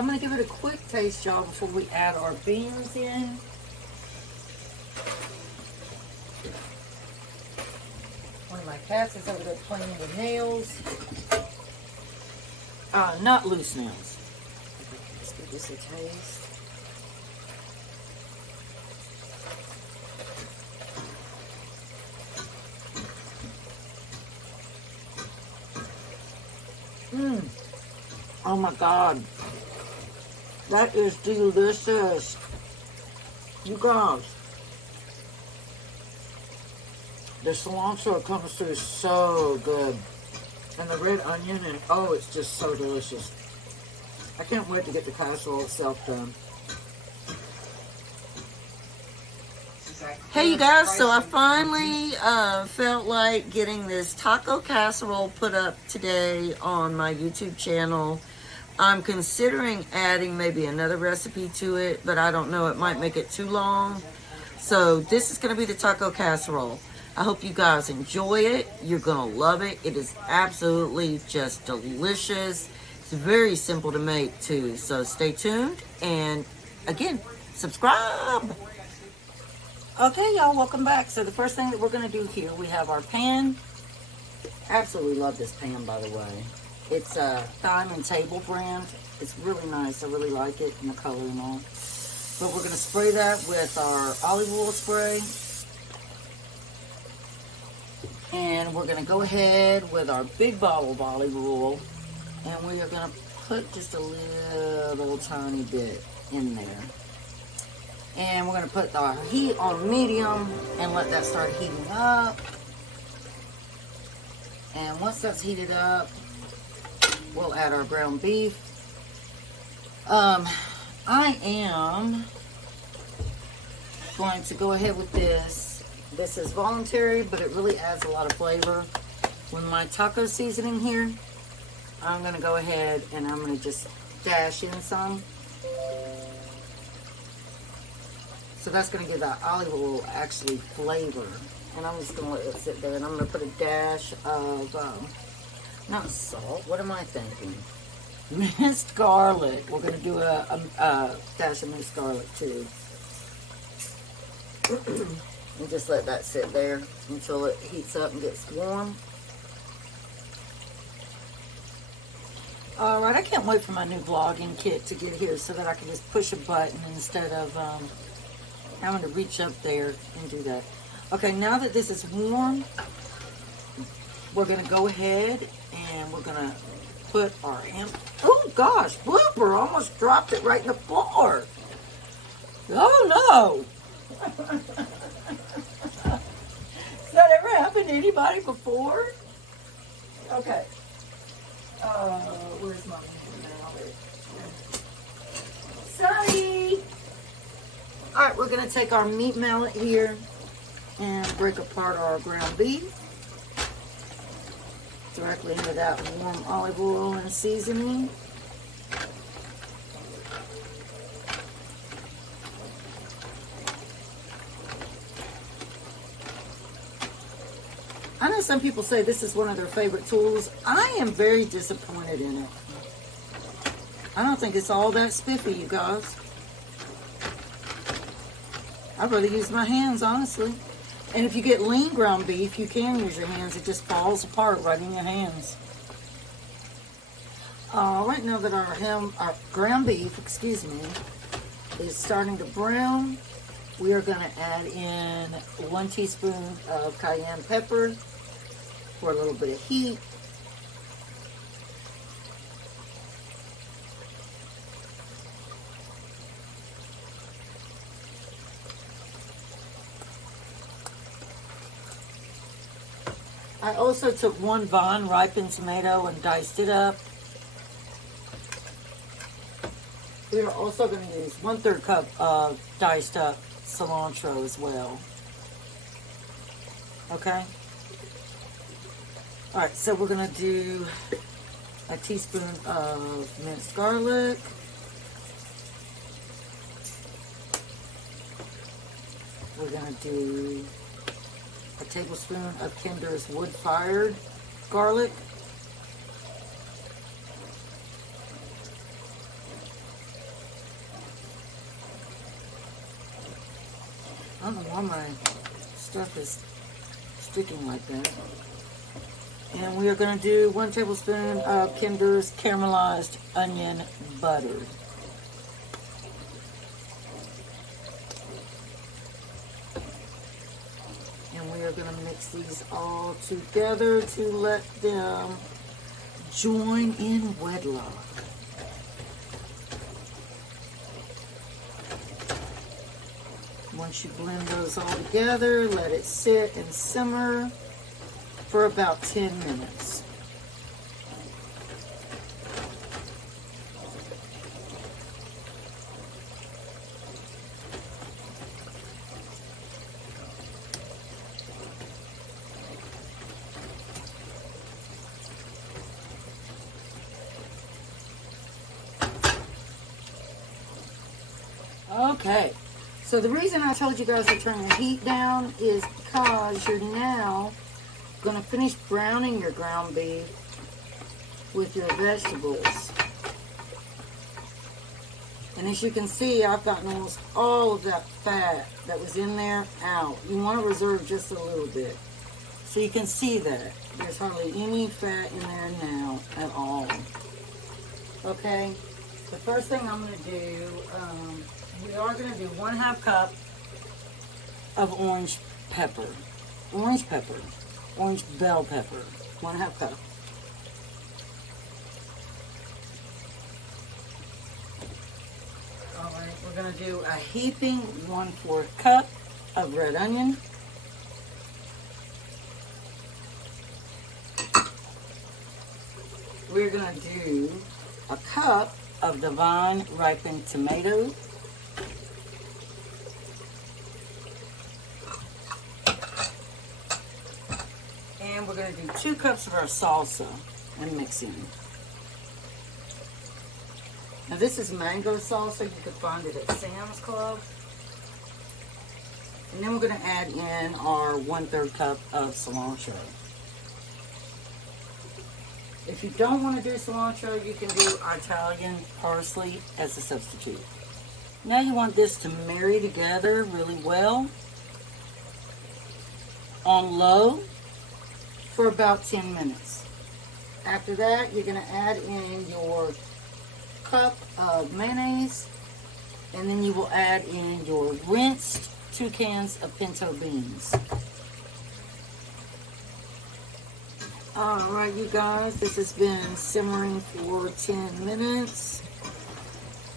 I'm going to give it a quick taste, y'all, before we add our beans in. One of my cats is over there playing with nails. Not loose nails. Let's give this a taste. Oh my God. That is delicious. You guys. The cilantro comes through so good. And the red onion, and oh, it's just so delicious. I can't wait to get the casserole itself done. Hey you guys, so I finally felt like getting this taco casserole put up today on my YouTube channel. I'm considering adding maybe another recipe to it, but I don't know, it might make it too long. So this is going to be the taco casserole. I hope you guys enjoy it. You're going to love it. It is absolutely just delicious. It's very simple to make too. So stay tuned. And again, subscribe. Okay, y'all, welcome back. So the first thing that we're going to do here, we have our pan. Absolutely love this pan, by the way. It's a Diamond Table brand. It's really nice. I really like it and the color and all. But we're going to spray that with our olive oil spray. And we're going to go ahead with our big bottle of olive oil. And we are going to put just a little tiny bit in there. And we're going to put our heat on medium and let that start heating up. And once that's heated up, we'll add our ground beef. I am going to go ahead with this. This is voluntary, but it really adds a lot of flavor. With my taco seasoning here, I'm going to go ahead and I'm going to just dash in some. So that's going to give that olive oil actually flavor. And I'm just going to let it sit there. And I'm going to put a dash of, not salt, what am I thinking? Minced garlic. We're going to do a dash of minced garlic too. And just let that sit there until it heats up and gets warm. Alright, I can't wait for my new vlogging kit to get here so that I can just push a button instead of having to reach up there and do that. Okay, now that this is warm, we're going to go ahead and we're going to put our oh gosh, blooper, almost dropped it right in the floor. Oh no. Has that ever happened to anybody before? Okay. Where's my now? Sorry. Alright, we're going to take our meat mallet here and break apart our ground beef directly into that warm olive oil and seasoning. I know some people say this is one of their favorite tools. I am very disappointed in it. I don't think it's all that spiffy, you guys. I'd rather use my hands, honestly. And if you get lean ground beef, you can use your hands. It just falls apart right in your hands. Right now that our ground beef, is starting to brown, we are going to add in 1 teaspoon of cayenne pepper for a little bit of heat. I also took 1 Vine ripened tomato and diced it up. We are also going to use 1/3 cup of diced up cilantro as well. Okay? Alright, so we're going to do a teaspoon of minced garlic. We're going to do a tablespoon of Kinder's wood-fired garlic. I don't know why my stuff is sticking like that. And we are going to do 1 tablespoon of Kinder's caramelized onion butter. And we are going to mix these all together to let them join in wedlock. Once you blend those all together, let it sit and simmer for about 10 minutes. Okay, so the reason I told you guys to turn the heat down is because you're now going to finish browning your ground beef with your vegetables. And as you can see, I've gotten almost all of that fat that was in there out. You want to reserve just a little bit. So you can see that. There's hardly any fat in there now at all. Okay, the first thing I'm going to do, we are going to do 1/2 cup of orange pepper. Orange bell pepper, 1/2 cup. All right, we're going to do a heaping 1/4 cup of red onion. We're going to do a cup of the vine ripened tomato. And we're going to do 2 cups of our salsa and mix in. Now this is mango salsa. You can find it at Sam's Club. And then we're going to add in our 1/3 cup of cilantro. If you don't want to do cilantro, you can do Italian parsley as a substitute. Now you want this to marry together really well on low for about 10 minutes. After that, you're going to add in your cup of mayonnaise, and then you will add in your rinsed 2 cans of pinto beans. Alright, you guys, this has been simmering for 10 minutes.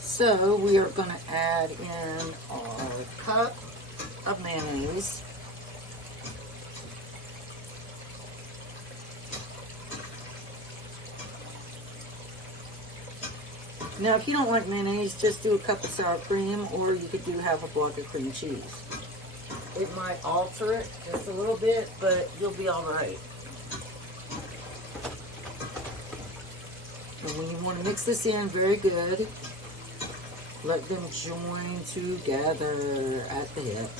So we are going to add in our cup of mayonnaise. Now, if you don't like mayonnaise, just do a cup of sour cream, or you could do half a block of cream cheese. It might alter it just a little bit, but you'll be all right. And when you want to mix this in very good, let them join together at the hip.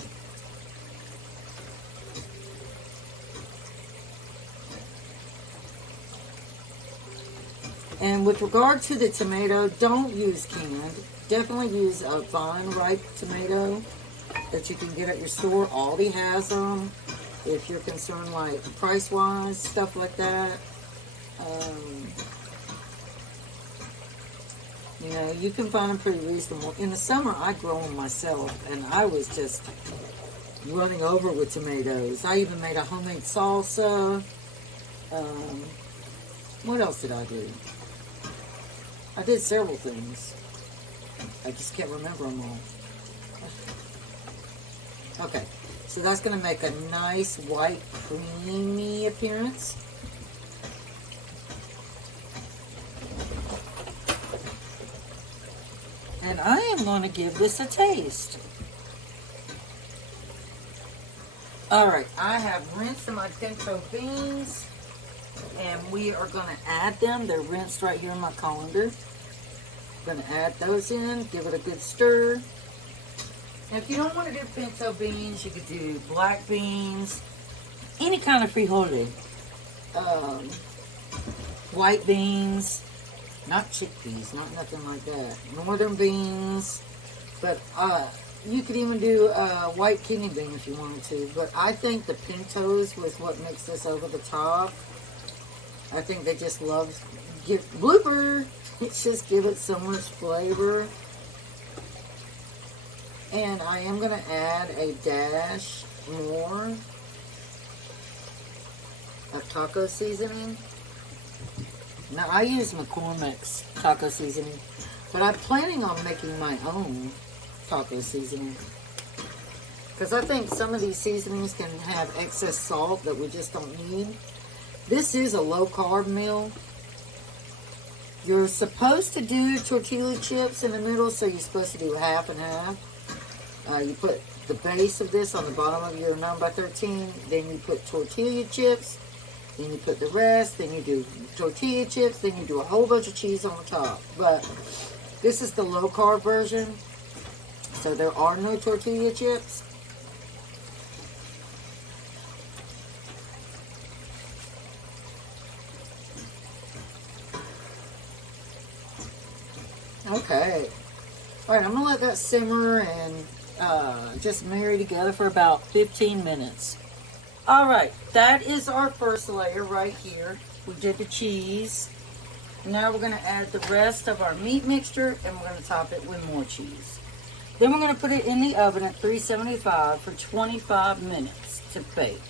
And with regard to the tomato, don't use canned. Definitely use a vine ripe tomato that you can get at your store. Aldi has them. If you're concerned like price-wise, stuff like that. You know, you can find them pretty reasonable. In the summer, I grow them myself, and I was just running over with tomatoes. I even made a homemade salsa. What else did I do? I did several things. I just can't remember them all. Okay, so that's going to make a nice white creamy appearance. And I am going to give this a taste. Alright, I have rinsed my pinto beans, and we are going to add them. They're rinsed right here in my colander. I'm going to add those in, give it a good stir. And if you don't want to do pinto beans, you could do black beans, any kind of frijole. White beans, not chickpeas, not nothing like that. Northern beans, but You could even do white kidney bean if you wanted to. But I think the pintos was what makes this over the top. I think they just love blooper. It's just give it so much flavor. And I am going to add a dash more of taco seasoning. Now, I use McCormick's taco seasoning, but I'm planning on making my own taco seasoning. Because I think some of these seasonings can have excess salt that we just don't need. This is a low-carb meal. You're supposed to do tortilla chips in the middle, so you're supposed to do half and half. You put the base of this on the bottom of your 9x13, then you put tortilla chips, then you put the rest, then you do tortilla chips, then you do a whole bunch of cheese on the top. But this is the low-carb version, so there are no tortilla chips. Okay. Alright, I'm going to let that simmer and just marry together for about 15 minutes. Alright, that is our first layer right here. We did the cheese. Now we're going to add the rest of our meat mixture and we're going to top it with more cheese. Then we're going to put it in the oven at 375 for 25 minutes to bake.